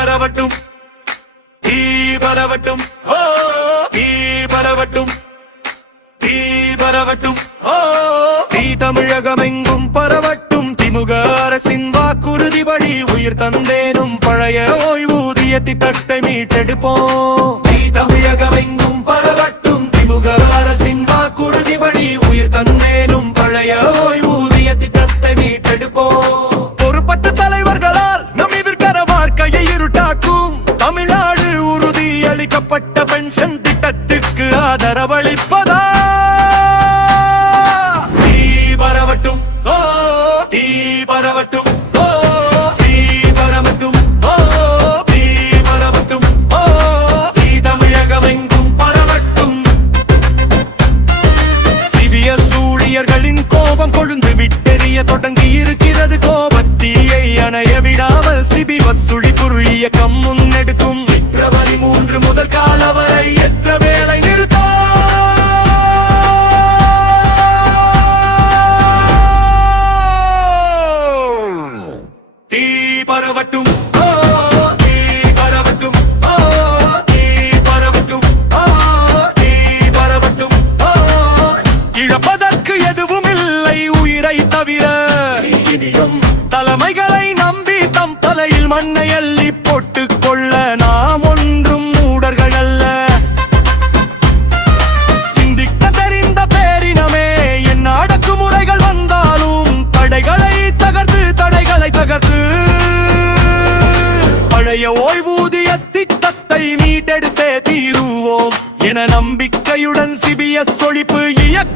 பரவட்டும் தீ பரவட்டும் தீ பரவட்டும் தீ பரவட்டும் தீ தமிழகமெங்கும் பரவட்டும் திமுக அரசின் வாக்குறுதிபடி உயிர் தந்தேனும் பழைய ஓய்வூதிய திட்டத்தை மீட்டெடுப்போம். தீ தமிழகமெங்கும் பரவட்டும் திமுக அரசின் வாக்குறுதிபடி உயிர் தந்தேனும் பழைய ஓய்வூதிய திட்டத்தை மீட்டெடுப்போம். பொறுப்பற்ற தலைவர்களால் நம் எதிர்கால வாழ்க்கையை இருட்டாக்கும் தமிழ்நாடு உறுதியளிக்கப்பட்ட பென்ஷன் திட்டத்திற்கு ஆதரவளிப்பதா? தீ பரவட்டும் தீ பரவட்டும் தீ பரவட்டும் தீ பரவட்டும் தீ தமிழகமெங்கும் பரவட்டும். சிபிஎஸ் ஊழியர்களின் கோபம் கொழுந்து விட்டெறிய தொடங்கி இருக்கிறது. கோபத்தீயை அணைய விடாமல் சிபி வசூழி இயக்கம் முன்னெடுக்கும். பிப்ரவரி 3 முதல் காலவரை எத்த வேலை நிறுத்தம். தீ பரவட்டும் தீ பரவட்டும் தீ பரவட்டும் தீ பரவட்டும். இழப்பதற்கு எதுவும் இல்லை உயிரை தவிர. தலைமைகளை நம்பி தம் தலையில் மண்ணை அள்ளி போட்டுக் கொள்ள நாம் ஒன்றும் மூடர்கள் அல்ல. சிந்திக்க தெரிந்த பேரினமே என் அடக்குமுறைகள் வந்தாலும் தடைகளை தகர்த்து பழைய ஓய்வூதிய திட்டத்தை மீட்டெடுத்தே தீருவோம் என நம்பிக்கையுடன் சிபிஎஸ் ஒழிப்பு இயக்கம்